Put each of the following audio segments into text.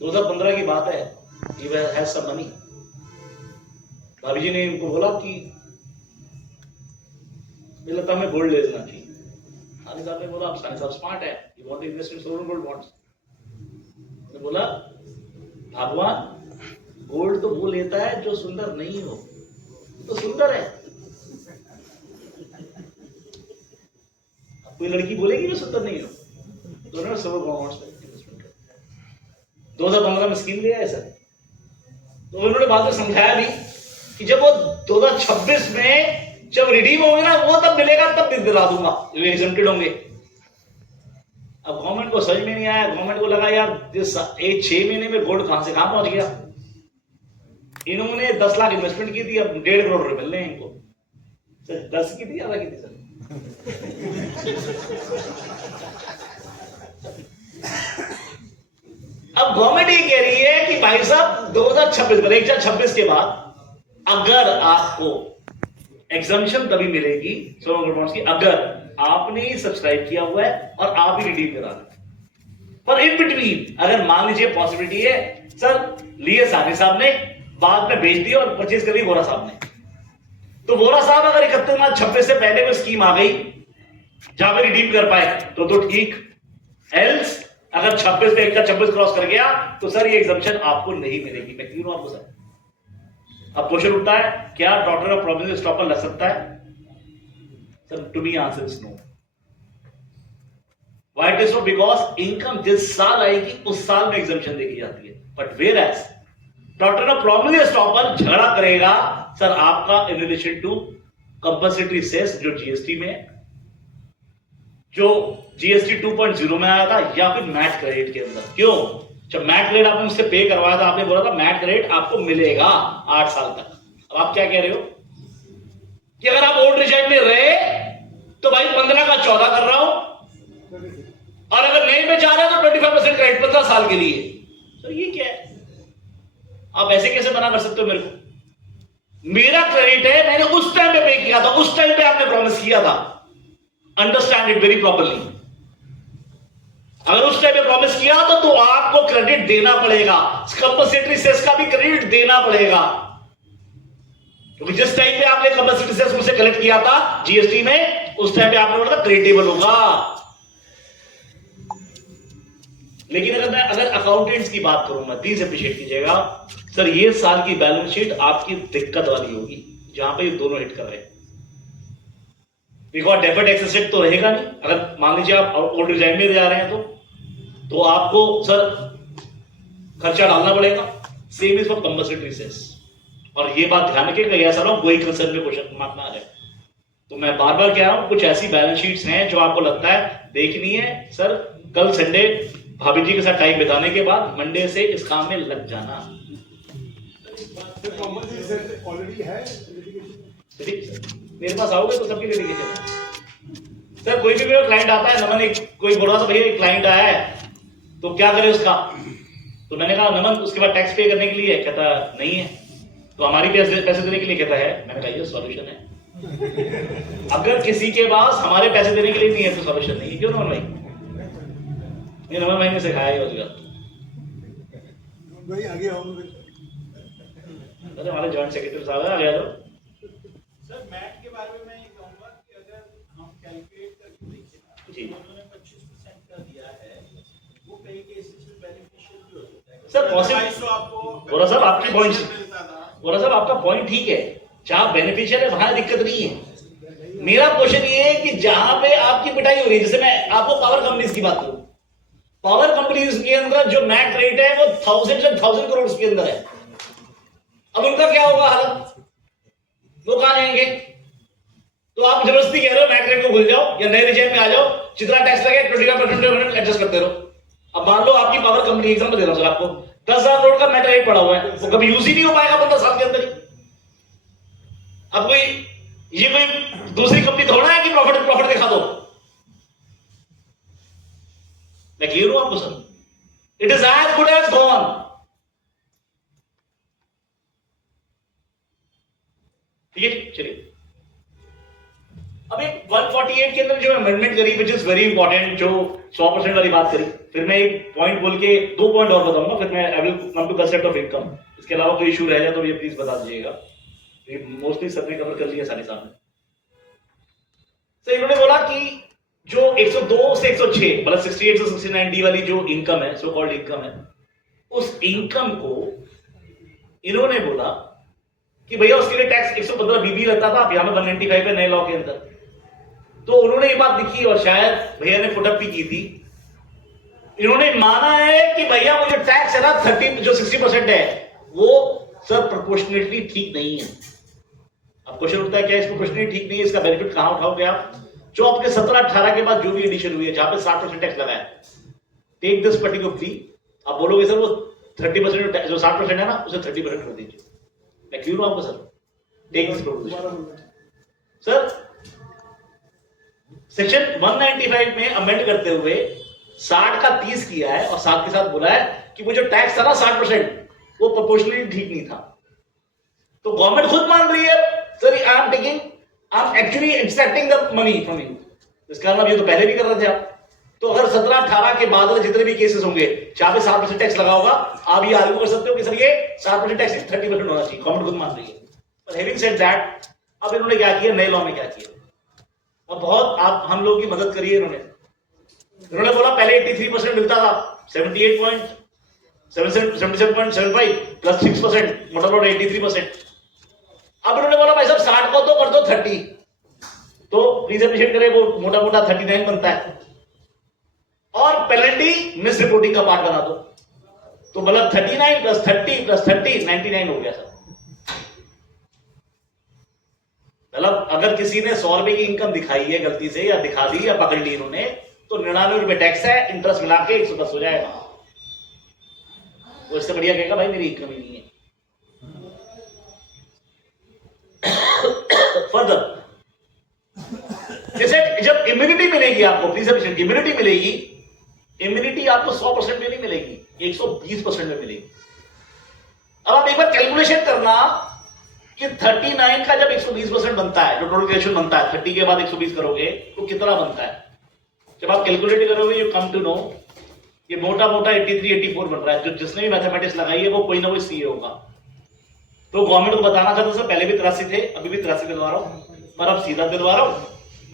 2015 की बात है, he has some money। भाभी जी ने इनको बोला कि मुझे लगता हमें गोल्ड ले लेना चाहिए। सानी साहब ने बोला आप सानी साहब स्मार्ट है, you want to invest in sovereign gold bonds. मैंने बोला भगवान गोल्ड तो वो लेता है जो सुंदर नहीं हो, तो सुंदर है। अब कोई लड़की बोलेगी जो सुंदर नहीं हो, तो उन्होंने सोवरेन बॉन्ड्स में इन्वेस्टमेंट कर 2015 में स्कीम लिया है सर। तो उन्होंने बाद में समझाया भी कि जब वो 2026 में जब रिडीम होंगे ना, वो तब मिलेगा, तब दिला दूंगा, एग्जेम्प्टेड होंगे। अब गवर्नमेंट को समझ में नहीं आया, गवर्नमेंट को लगा यार 6 महीने में गोल्ड कहां पहुंच गया। इन्होंने 10 लाख इन्वेस्टमेंट की थी, अब 1.5 करोड़ रुपए मिल रहे हैं इनको। सर 10 की थी, ज्यादा की थी सर? अब गवर्नमेंट ये कह रही है कि भाई साहब 2026 के बाद अगर आपको एग्जम्पशन तभी मिलेगी सोवरेन गोल्ड बॉन्ड्स की अगर आपने ही सब्सक्राइब किया हुआ है और आप ही रिडीम करा दें। पर इन बिटवीन अगर मान लीजिए पॉसिबिलिटी है सर, लिए सानी साहब ने, बाद में बेच दिया और परचेज कर ली वोरा साहब ने, तो वोरा साहब अगर 31 मार्च 26 से पहले कोई स्कीम आ गई जहां पे रिडीम कर पाए तो ठीक, एल्स अगर 26 पे 26 क्रॉस कर गया तो सर ये एग्जम्पशन आपको नहीं मिलेगी। मैं क्यों आपको सर, अब क्वेश्चन उठता है क्या डॉक्टर ऑफ प्रोविडेंस स्टॉपर लग सकता है? Sir to be answer is no. Why it is no? Because income जिस साल आएगी उस साल में एग्जम्पशन देखी जाती है। But where as doctor of providence stopper झगड़ा करेगा सर आपका in relation to compulsory cess जो जीएसटी में है, जो जीएसटी 2.0 में आया था, या फिर मैट क्रेडिट के अंदर। क्यों? जब मैट क्रेडिट आपने उससे पे करवाया था, आपने बोला था मैट क्रेडिट आपको मिलेगा 8 साल तक। अब आप क्या कह रहे हो कि अगर आप ओल्ड रिजाइम में रहे तो भाई 15 का 14 कर रहा हूं, और अगर नहीं में जा रहे हो तो 25% क्रेडिट 15 साल के लिए। तो ये क्या है? आप ऐसे कैसे मना कर सकते हो मेरे को? मेरा क्रेडिट है, मैंने उस टाइम पे पे किया था, उस टाइम पे आपने प्रॉमिस किया था। Understand it very properly. अगर उस टाइम पे प्रॉमिस किया तो आपको क्रेडिट देना पड़ेगा, कंपल्सरी सेस का भी क्रेडिट देना पड़ेगा, क्योंकि जिस टाइम पे आपने कंपल्सरी सेस मुझसे कलेक्ट किया था जीएसटी में, उस टाइम पे आपने बोला था क्रेडिटेबल होगा। लेकिन अगर अकाउंटेंट्स की बात करूं मैं, प्लीज अप्रिशिएट कीजिएगा सर, ये साल की बैलेंस शीट आपकी दिक्कत वाली होगी जहां पे ये दोनों हिट कर रहे हैं। बिकॉज डेफर्ड टैक्स एसेट तो रहेगा नहीं। अगर मान लीजिए आप ओल्ड रिजाइम में जा रहे हैं तो आपको सर खर्चा डालना पड़ेगा। Same is for compulsory cess. और ये बात ध्यान रखिएगा, ऐसा ना कोई कंसर्न में क्वेश्चन मार्क ना आ जाए। तो मैं बार बार कह रहा हूं, कुछ ऐसी बैलेंस शीट्स हैं जो आपको लगता है देखनी है सर, कल संडे भाभी जी के साथ टाइम बिताने के बाद मंडे से इस काम में लग जाना। ऑलरेडी है ठीक सर, मेरे पास आओगे तो सबके लिए लिखे सर। कोई भी मेरा क्लाइंट आता है, नमन एक कोई बोल रहा था भैया एक क्लाइंट आया है तो क्या करे उसका, तो मैंने कहा नमन उसके बाद टैक्स पे करने के लिए, कहता नहीं है। तो हमारी पैसे देने के लिए, कहता है। मैंने कहा ये सॉल्यूशन है। अगर किसी के पास हमारे पैसे देने के लिए नहीं है तो सॉल्यूशन नहीं है। क्यों नमन भाई? ये नमन भाई ने सिखाया है रोजगार। भाई आगे आओ। अरे हमारे जॉइंट सेक्रेटरी साहब आ गया। तो सर मैट के बारे में मैं ये कहूंगा कि अगर हम कैलकुलेट करके देखें जी, उन्होंने 25% का दिया है, वो कई केसेस में बेनिफिशियल भी हो सकता है सर पॉसिबल। बोरा साहब आपकी पॉइंट, बोरा साहब आपका पॉइंट ठीक है, जहां बेनिफिशियल है वहां दिक्कत नहीं है। मेरा क्वेश्चन ये है कि जहां पे आपकी पिटाई हो रही है, जैसे मैं आपको पावर कंपनीज की बात करूं, पावर कंपनीज के अंदर जो मैट रेट है वो 1000 करोड़ के अंदर है। अब उनका क्या होगा हालत? वो कहां जाएंगे? तो आप जबरदस्ती कह रहे हो मैट रेट को भूल जाओ या नए रिजाइम में आ जाओ, जितना टैक्स लगे 25% एडजस्ट करते रहो। अब मान लो आपकी पावर कंपनी, एग्जांपल दे रहा हूं सर आपको, 10,000 करोड़ का मैट रेट पड़ा हुआ है, वो कभी यूज ही नहीं हो पाएगा 15 साल के अंदर ही। अब कोई ये कोई दूसरी कंपनी थोड़ा है कि प्रॉफिट दिखा दो। मैं कह रहा हूं आपको sir, it is as good as gone. ठीक है, चलिए अब एक 148 के अंदर जो अमेंडमेंट करी विच इज वेरी इंपॉर्टेंट, जो 100% वाली बात करी, फिर मैं एक पॉइंट बोल के 2 पॉइंट और बताऊंगा, फिर मैं I will come to concept of income. इसके अलावा कोई इशू रह जाए तो ये प्लीज बता दीजिएगा, मोस्टली सबने कवर कर लिया सारे सामने। तो इन्होंने बोला कि जो 102 से 106 मतलब 68 से 69 डी वाली जो इनकम है, सो कॉल्ड इनकम है, उस इनकम को इन्होंने बोला कि भैया उसके लिए टैक्स 115 बीबी लगता था, अब यहां पे 195 है नए लॉ के अंदर। तो उन्होंने ये बात लिखी और शायद भैया ने फुटअप भी की थी। इन्होंने माना है कि भैया वो जो टैक्स है ना 30 जो 60% है वो सर प्रोपोर्शनेटली ठीक नहीं है। अब क्वेश्चन उठता है क्या इसको प्रोपोर्शनेटली ठीक नहीं है, इसका बेनिफिट कहां उठाओगे आप? जो आपके 17-18 के बाद जो भी एडिशन हुई है जहां पे 60% टैक्स लगा है, टेक दिस पर्टिकुलर प्ली, आप बोलोगे सर वो 30% जो 60% है ना उसे 30% कर दीजिए। मैं क्यों आपको sir take this proposition. Sir section 195 में अमेंड करते हुए 60 का 30 किया है और साथ के साथ बोला है कि वो जो टैक्स था ना 60% वो प्रोपोर्शनली ठीक नहीं था। तो गवर्नमेंट खुद मान रही है sir I am actually extracting the money from you. इसका मतलब ये तो पहले भी कर रहे थे आप। तो अगर 17-18 के बाद जितने भी केसेस होंगे जहां पे 60% टैक्स लगा होगा, आप ये आर्ग्यू कर सकते हो कि सर ये 60% टैक्स 30% होना चाहिए, गवर्नमेंट खुद मान रही है। पर हैविंग सेड दैट, अब इन्होंने क्या किया, नए लॉ में क्या किया और बहुत आप हम लोग की मदद करिए इन्होंने बोला पहले 83% मिलता था, 77.75 प्लस 6% मोटा 83%। अब इन्होंने बोला भाई साहब 60 को तो कर दो 30, तो प्लीज अप्रिशिएट करें वो मोटा मोटा 39 बनता है और पेनल्टी मिस रिपोर्टिंग का पार्ट बना दो, तो मतलब 39 प्लस 30 प्लस 30 99 हो गया सर। मतलब अगर किसी ने 100 रुपए की इनकम दिखाई है गलती से या दिखा दी या पकड़ ली इन्होंने, तो 99 रुपए टैक्स है, इंटरेस्ट मिला के 110 हो जाएगा। वो इससे बढ़िया कहेगा भाई मेरी इनकम ही नहीं है। फर्दर जैसे जब इम्यूनिटी मिलेगी आपको, प्लीज इम्यूनिटी मिलेगी, इम्यूनिटी आपको 100% में नहीं मिलेगी, 120% में मिलेगी। अब आप एक बार कैलकुलेशन करना कि 39 का जब 120% बनता है, जो टोटल कैलकुलेशन बनता है 30 के बाद 120 करोगे तो कितना बनता है? जब आप कैलकुलेट करोगे यू कम टू नो ये मोटा मोटा 83-84 बन रहा है। जो जिसने भी मैथमेटिक्स लगाई है वो कोई ना कोई सीए होगा। तो गवर्नमेंट को बताना चाहता सर पहले भी 83 थे, अभी भी 83 दिलवा रहा हूं, पर अब सीधा दिलवा रहा हूं।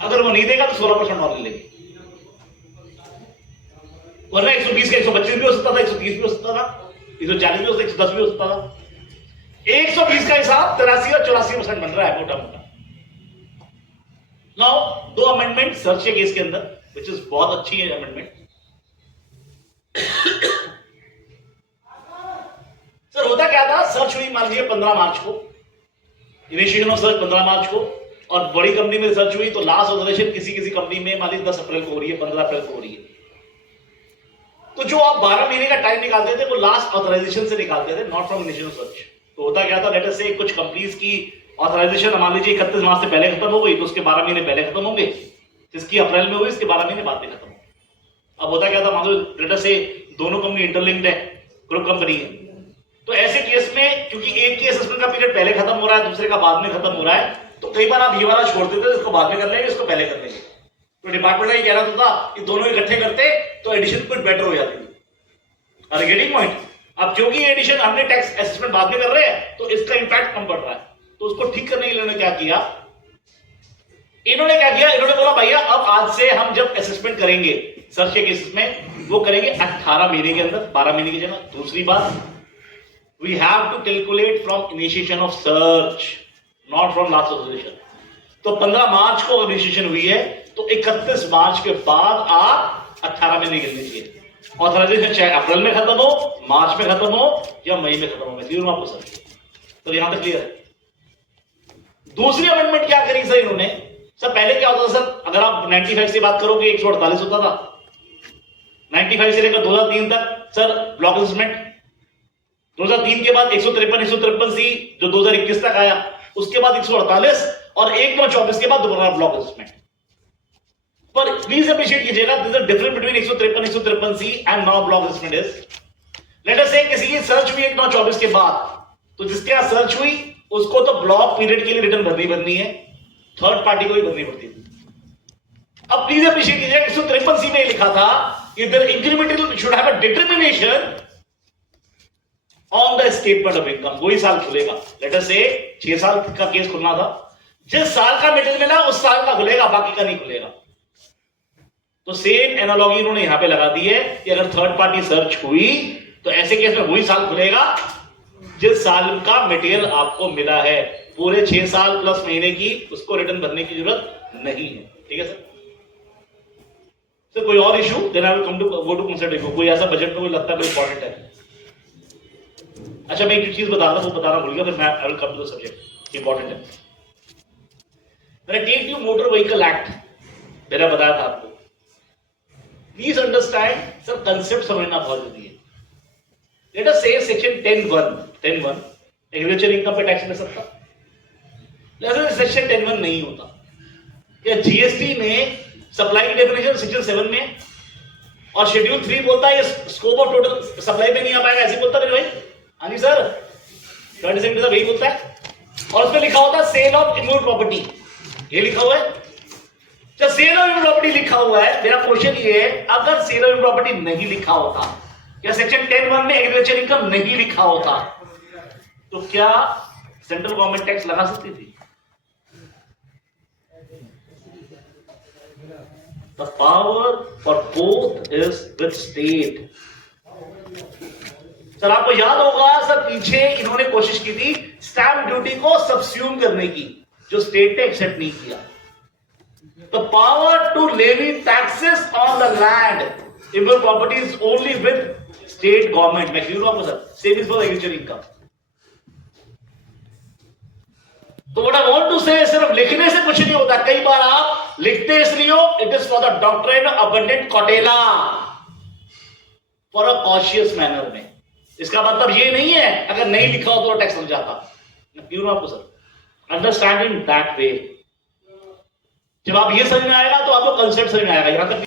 अगर वो नहीं देगा तो 16% और ले लेंगे, वरना 120 का 125 भी हो सकता था, 130 भी हो सकता था, 140 भी हो सकता, 110 भी हो सकता था। 120 का हिसाब 83 और 84% बन रहा है मोटा मोटा। नाउ 2 अमेंडमेंट सर्च के केस के अंदर विच इज बहुत अच्छी है अमेंडमेंट। सर होता क्या था, सर्च हुई मान लीजिए 15 मार्च को, इनिशिएशन ऑफ सर्च 15 मार्च को, और बड़ी कंपनी में सर्च हुई तो लास्ट ऑथराइजेशन किसी कंपनी में मान लीजिए 10 अप्रैल को हो रही है, 15 अप्रैल को हो रही है। तो जो आप 12 महीने का टाइम निकालते थे वो लास्ट ऑथराइजेशन से निकालते थे, नॉट फ्रॉम इनिशियल सर्च। तो होता क्या था, लेट अस से कुछ कंपनीज की ऑथराइजेशन मान लीजिए 31 मार्च से पहले खत्म हो गई, तो उसके 12 महीने पहले खत्म होंगे, जिसकी अप्रैल में हुई इसके 12 महीने बाद में खत्म हो। अब होता क्या था, मान लो लेट अस से दोनों कंपनी इंटरलिंक्ड है, ग्रुप कंपनी है, तो ऐसे केस में क्योंकि एक की असेसमेंट का पीरियड पहले खत्म हो रहा है, दूसरे का बाद में खत्म हो रहा है, तो कई बार आप ये वाला छोड़ देते इसको बाद में कर लेंगे, इसको पहले कर लेंगे। तो डिपार्टमेंट का ये कहना तो था कि दोनों इकट्ठे करते तो एडिशन कुछ बेटर हो जाती थी। Are getting point? अब क्योंकि एडिशन हमने टैक्स असेसमेंट बाद में कर रहे हैं तो इसका इंपैक्ट कम पड़ रहा है, तो उसको ठीक करने के लिए इन्होंने क्या किया, इन्होंने बोला भैया अब आज से हम जब असेसमेंट करेंगे सर्च के केसेस में वो करेंगे 18 महीने के अंदर, 12 महीने की जगह। दूसरी बात, we have to calculate from initiation of search, not from last authorization. तो 15 मार्च को इनिशिएशन हुई है तो 31 मार्च के बाद आप 18 महीने गिनने चाहिए। ऑथराइजेशन चाहे अप्रैल में खत्म हो, मार्च में खत्म हो या मई में खत्म हो, मैं क्लियर आपको सर? तो यहां तक क्लियर है। दूसरी अमेंडमेंट क्या करी सर इन्होंने, सर पहले क्या होता था सर, अगर आप 95 से बात करोगे 148 होता था, 95 से लेकर 2003 तक सर ब्लॉक असेसमेंट, 2003 के बाद 153 सी जो 2021 तक आया, उसके बाद 148 और 1/24 के बाद दोबारा ब्लॉक असेसमेंट। पर प्लीज अप्रिशिएट कीजिएगा, this is difference between 153 C and now block assessment is, let us से किसी की सर्च हुई 1/24 के बाद, तो जिसके यहां सर्च हुई उसको तो ब्लॉक पीरियड के लिए रिटर्न भरनी है, थर्ड पार्टी को भी भरनी पड़ती थी। अब प्लीज अप्रिशिएट कीजिए 153 में लिखा था इधर incremental should have a determination on the statement of income. वही साल खुलेगा। लेट अस से 6 साल का केस खुलना था, जिस साल का मटेरियल मिला उस साल का खुलेगा, बाकी का नहीं खुलेगा। तो सेम एनालॉजी इन्होंने यहां पे लगा दी है कि अगर थर्ड पार्टी सर्च हुई तो ऐसे केस में वही साल खुलेगा जिस साल का मटेरियल आपको मिला है। पूरे 6 साल प्लस महीने की उसको रिटर्न भरने की जरूरत नहीं है। ठीक है सर? कोई और issue? Then I will come to go to consider. कोई ऐसा बजट में कोई लगता है कोई इंपॉर्टेंट है? अच्छा, मैं एक चीज बता रहा हूं, वो बताना भूल गया, फिर मैं I will come to the subject. Important है। मैंने take you motor vehicle act मैंने बताया था आपको। प्लीज अंडरस्टैंड सर, कंसेप्ट समझना बहुत जरूरी है। लेट अस से सेक्शन 10(1) एग्रीकल्चर इनकम पे टैक्स ले सकता, लेकिन सेक्शन 10(1) नहीं होता। क्या जीएसटी में सप्लाई की डेफिनेशन सेक्शन 7 में और शेड्यूल 3 बोलता है ये स्कोप ऑफ टोटल सप्लाई पे नहीं आ पाएगा, ऐसे बोलता मेरे भाई। हाँ जी सर, 27 यही बोलता है। और उसमें लिखा होता है सेल ऑफ इमूवेबल प्रॉपर्टी, ये लिखा हुआ है। जब सेल ऑफ इमूवेबल प्रॉपर्टी लिखा हुआ है, मेरा क्वेश्चन ये है, अगर सेल ऑफ इमूवेबल प्रॉपर्टी नहीं लिखा होता या सेक्शन 10(1) में एग्रीकल्चर इनकम नहीं लिखा होता तो क्या सेंट्रल गवर्नमेंट टैक्स लगा सकती थी? The power for both is with state. Sir आपको याद होगा सर, पीछे इन्होंने कोशिश की थी स्टैंप ड्यूटी को सबस्यूम करने की, जो स्टेट ने एक्सेप्ट नहीं किया। The power to levy taxes on the land immovable property is only with state government. मैं क्यों आपको sir, same is for agriculture income. तो what I want to say सिर्फ लिखने से कुछ नहीं होता। कई बार आप लिखते इसलिए हो, it is for the doctrine abundant Kautilya, for a cautious manner में। इसका मतलब ये नहीं है अगर नहीं लिखा हो तो टैक्स लग जाता। क्यों आपको सर, अंडरस्टैंडिंग दैट वे। जब आप ये समझ में आएगा तो आपको कंसेप्ट समझ में आएगा। यहां तक